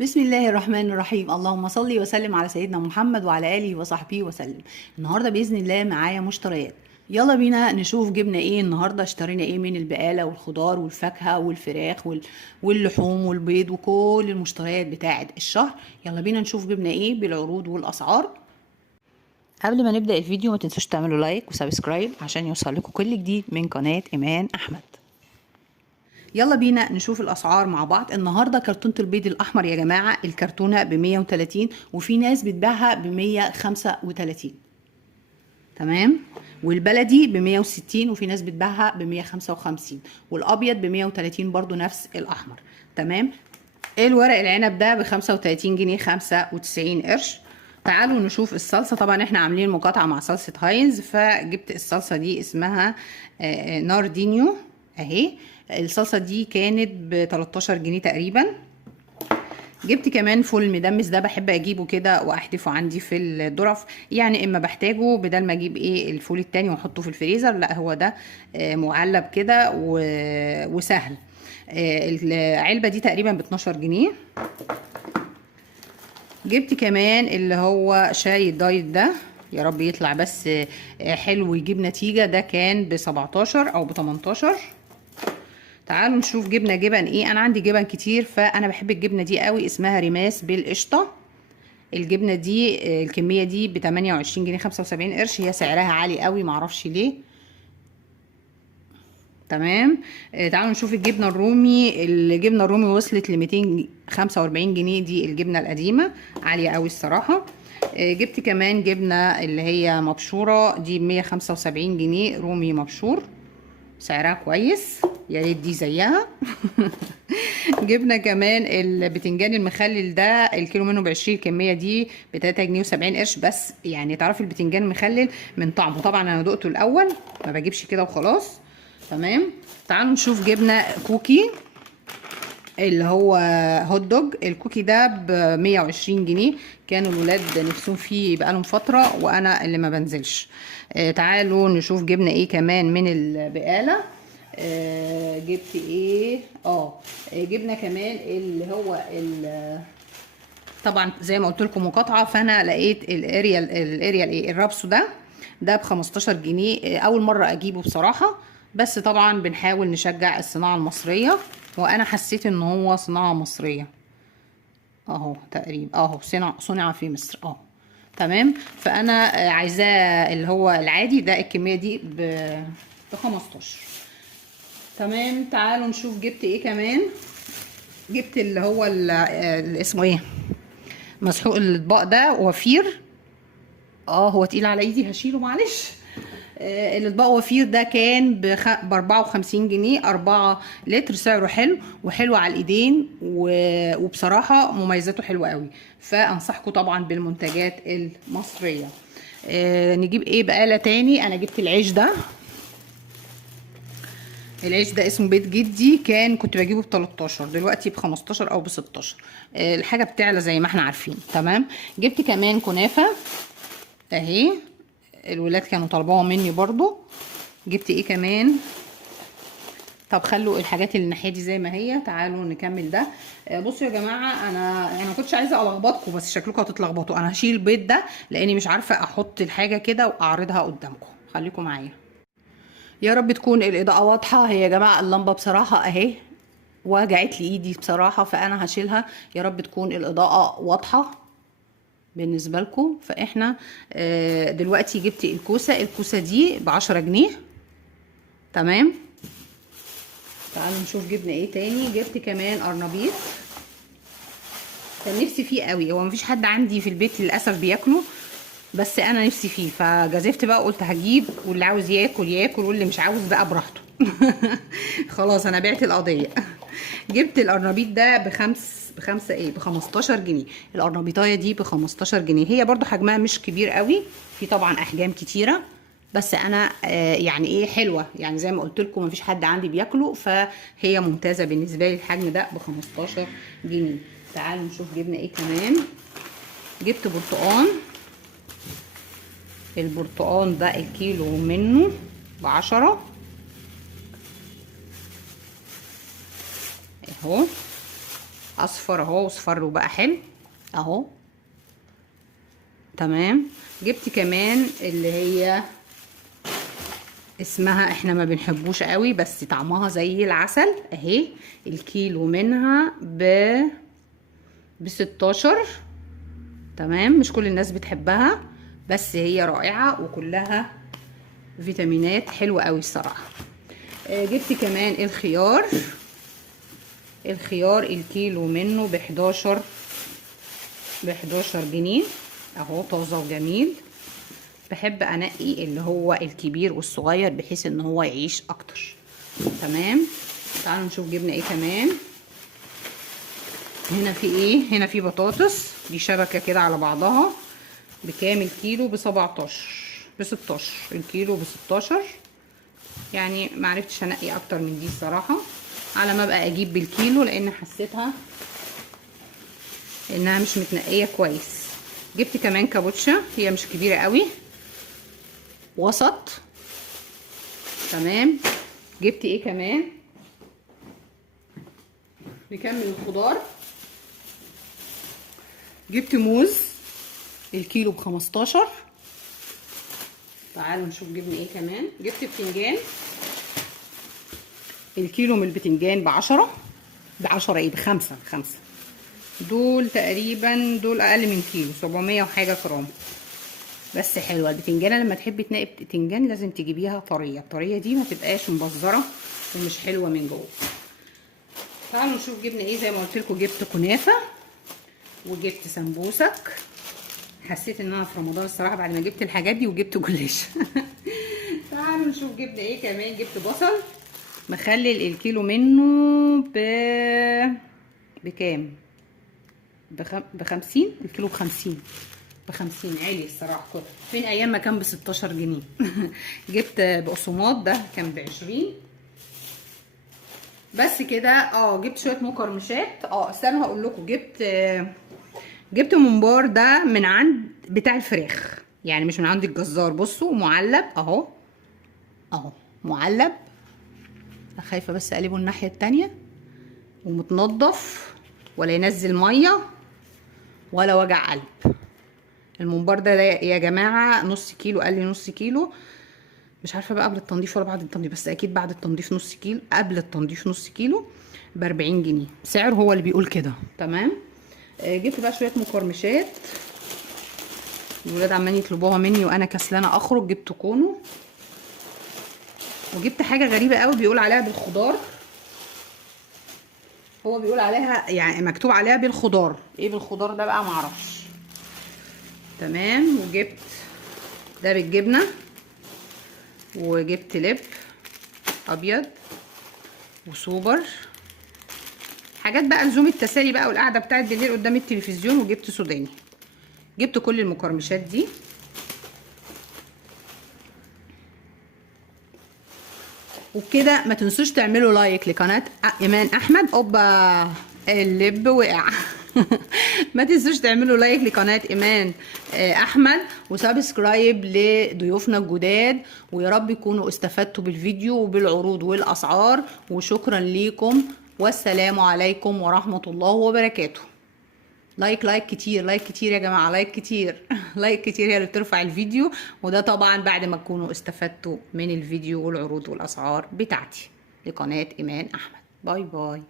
بسم الله الرحمن الرحيم. اللهم صل وسلم على سيدنا محمد وعلى آله وصحبه وسلم. النهارده بإذن الله معايا مشتريات. يلا بينا نشوف جبنا ايه النهارده. اشترينا ايه من البقالة والخضار والفاكهة والفراخ واللحوم والبيض وكل المشتريات بتاعة الشهر. يلا بينا نشوف جبنا ايه بالعروض والأسعار. قبل ما نبدأ الفيديو ما تنسوش تعملوا لايك وسبسكرايب عشان يوصل لكم كل جديد من قناة إيمان أحمد. يلا بينا نشوف الاسعار مع بعض. النهارده كرتونه البيض الاحمر يا جماعه الكرتونه ب 130 وفي ناس بتبيعها ب 135. تمام. والبلدي ب 160 وفي ناس بتبيعها ب 155 والابيض ب 130 برضو نفس الاحمر. تمام. الورق العنب ده ب 35 جنيه 95 قرش. تعالوا نشوف الصلصه. طبعا احنا عاملين مقاطعه مع صلصه هاينز فجبت الصلصه دي اسمها ناردينيو اهي. الصلصه دي كانت ب 13 جنيه تقريبا. جبت كمان فول مدمس ده بحب اجيبه كده واحدفه عندي في الظرف، يعني اما بحتاجه بدل ما اجيب ايه الفول التاني واحطه في الفريزر، لا هو ده معلب كده وسهل. العلبه دي تقريبا ب 12 جنيه. جبت كمان اللي هو شاي الدايت ده، يا رب يطلع بس حلو ويجيب نتيجه، ده كان ب 17 او ب 18. تعالوا نشوف جبنه جبن ايه. انا عندي جبن كتير فانا بحب الجبنه دي قوي، اسمها ريماس بالقشطه. الجبنه دي الكميه دي ب 28 جنيه 75 قرش. هي سعرها عالي قوي معرفش ليه. تمام. تعالوا نشوف الجبنه الرومي. الجبنه الرومي وصلت ل 245 جنيه، دي الجبنه القديمه عاليه قوي الصراحه. جبت كمان جبنه اللي هي مبشوره دي ب 175 جنيه رومي مبشور، سعرها كويس، يا ريت دي زيها. جبنا كمان البتنجان المخلل ده الكيلو منه ب20، الكميه دي ب 3 جنيه و70 قرش. بس يعني تعرفي البتنجان المخلل من طعمه، طبعا انا دقته الاول ما بجيبش كده وخلاص. تمام. تعالوا نشوف جبنا كوكي اللي هو هوت دوج. الكوكي ده ب 120 جنيه، كانوا الولاد نفسهم فيه بقالهم فتره وانا اللي ما بنزلش. تعالوا نشوف جبنا ايه كمان من البقاله. جبت ايه جبنا كمان اللي هو طبعا زي ما قلت لكم مقاطعه، فانا لقيت الاريال ايه الرابسو ده ب 15 جنيه. اول مره اجيبه بصراحه، بس طبعا بنحاول نشجع الصناعه المصريه، وانا حسيت ان هو صناعه مصريه اهو تقريبا اهو صنع في مصر تمام. فانا عايزاه اللي هو العادي ده الكميه دي ب 15. تمام. تعالوا نشوف جبت ايه كمان. جبت اللي هو اللي اسمه ايه مسحوق الاطباق ده وفير. هو تقيل على ايدي هشيله معلش. الاطباق وفير ده كان ب 54 جنيه 4 لتر، سعره حلو وحلو على الايدين وبصراحه مميزاته حلوه قوي، فانصحكم طبعا بالمنتجات المصريه. نجيب ايه بقاله تاني. انا جبت العيش ده. العيش ده اسمه بيت جدي، كنت بجيبه ب 13، دلوقتي ب 15 او ب 16. الحاجه بتعلى زي ما احنا عارفين. تمام. جبت كمان كنافه اهي، الولاد كانوا طالبوها مني برضو. جبت ايه كمان. طب خلوا الحاجات اللي الناحيه دي زي ما هي. تعالوا نكمل ده. بصوا يا جماعه، انا يعني ما كنتش عايزه الخبطكم بس شكلكم هتتلخبطوا. انا هشيل البيض ده لاني مش عارفه احط الحاجه كده واعرضها قدامكم. خليكم معايا يا رب تكون الاضاءه واضحه. هي يا جماعه اللمبه بصراحه اهي وجعت لي ايدي بصراحه، فانا هشيلها. يا رب تكون الاضاءه واضحه بالنسبه لكم. فاحنا دلوقتي جبت الكوسه دي ب 10 جنيه. تمام. تعالوا نشوف جبنا ايه تاني. جبت كمان قرنبيط، كان نفسي فيه قوي. هو مفيش حد عندي في البيت للاسف بياكله، بس انا نفسي فيه فجازفت بقى قلت هجيب، واللي عاوز ياكل ياكل واللي مش عاوز بقى براحته. خلاص انا بعت القضيه. جبت القرنبيط ده ب 15 جنيه. القرنبيطايه دي ب 15 جنيه. هي برضو حجمها مش كبير قوي، في طبعا احجام كتيره، بس انا يعني ايه حلوه، يعني زي ما قلت لكم مفيش حد عندي بياكله فهي ممتازه بالنسبه لي. الحجم ده ب 15 جنيه. تعالوا نشوف جبنا ايه كمان. جبت برتقان. البرتقان ده الكيلو منه ب10 اهو. اصفر اهو، واصفر وبقى حلو اهو. تمام. جبت كمان اللي هي اسمها احنا ما بنحبوش قوي بس طعمها زي العسل اهي. الكيلو منها ب 16. تمام. مش كل الناس بتحبها بس هي رائعة وكلها فيتامينات حلوة قوي الصراحة. جبت كمان الخيار. الخيار الكيلو منه ب 11 جنيه اهو، طازة وجميل. بحب انقي اللي هو الكبير والصغير بحيث ان هو يعيش اكتر. تمام. تعالوا نشوف جبنا ايه كمان. هنا في ايه؟ هنا في بطاطس، دي شبكة كده على بعضها. بكام الكيلو؟ ب 16. الكيلو ب 16. يعني معرفتش انقي اكتر من دي الصراحة، على ما ابقى اجيب بالكيلو لان حسيتها انها مش متنقية كويس. جبت كمان كابوتشا، هي مش كبيرة قوي، وسط. تمام. جبت ايه كمان؟ نكمل الخضار. جبت موز الكيلو ب 15. تعالوا نشوف جبنا ايه كمان. جبت بتنجان الكيلو من البتنجان ب 10. ايه؟ بخمسة. دول تقريبا دول اقل من كيلو، 700 وحاجة جرام. بس حلوه البتنجانه، لما تحبي تنقي بتنجان لازم تجيبيها طريه. الطريه دي ما تبقاش مبزره ومش حلوه من جوه. تعالوا نشوف جبنا ايه. زي ما قلت لكم جبت كنافه وجبت سمبوسك. حسيت ان انا في رمضان الصراحه بعد ما جبت الحاجات دي، وجبت جلاش. تعالوا نشوف جبنا ايه كمان. جبت بصل مخلل الكيلو منه بكام؟ ب 50. الكيلو ب 50. عالي الصراحه. كنت فين ايام ما كان ب 16 جنيه. جبت بقسماط، ده كان ب 20. بس كده. جبت شويه مقرمشات. استنوا هقول لكم. جبت ممبار ده من عند بتاع الفراخ، يعني مش من عند الجزار. بصوا معلب اهو معلب. خايفه بس اقلبه الناحيه التانية. ومتنضف ولا ينزل ميه ولا وجع قلب. الممبار ده يا جماعه نص كيلو، قال لي نص كيلو. مش عارفه بقى قبل التنظيف ولا بعد التنظيف، بس اكيد بعد التنظيف نص كيلو. قبل التنظيف نص كيلو ب 40 جنيه. سعر هو اللي بيقول كده. تمام. جبت بقى شويه مقرمشات، الولاد عمالين يطلبوها مني وانا كسلانه اخرج. جبت كونو. وجبت حاجه غريبه قوي بيقول عليها بالخضار. هو بيقول عليها يعني مكتوب عليها بالخضار. ايه بالخضار ده بقى معرفش. تمام. وجبت ده بالجبنه. وجبت لب ابيض وسوبر. حاجات بقى لزوم التسالي بقى والقعده بتاعت بالليل قدام التلفزيون. وجبت سوداني. جبت كل المقرمشات دي. وبكده ما تنسوش تعملوا لايك لقناه ايمان احمد. اوبا اللب وقع. ما تنسوش تعملوا لايك لقناه ايمان احمد، وسبسكرايب لضيوفنا الجداد. ويا رب يكونوا استفدتوا بالفيديو وبالعروض والاسعار. وشكرا ليكم، والسلام عليكم ورحمه الله وبركاته. لايك كتير، لايك كتير يا جماعه، لايك كتير. لايك كتير هي اللي بترفع الفيديو. وده طبعا بعد ما تكونوا استفدتوا من الفيديو والعروض والاسعار بتاعتي لقناه ايمان احمد. باي باي.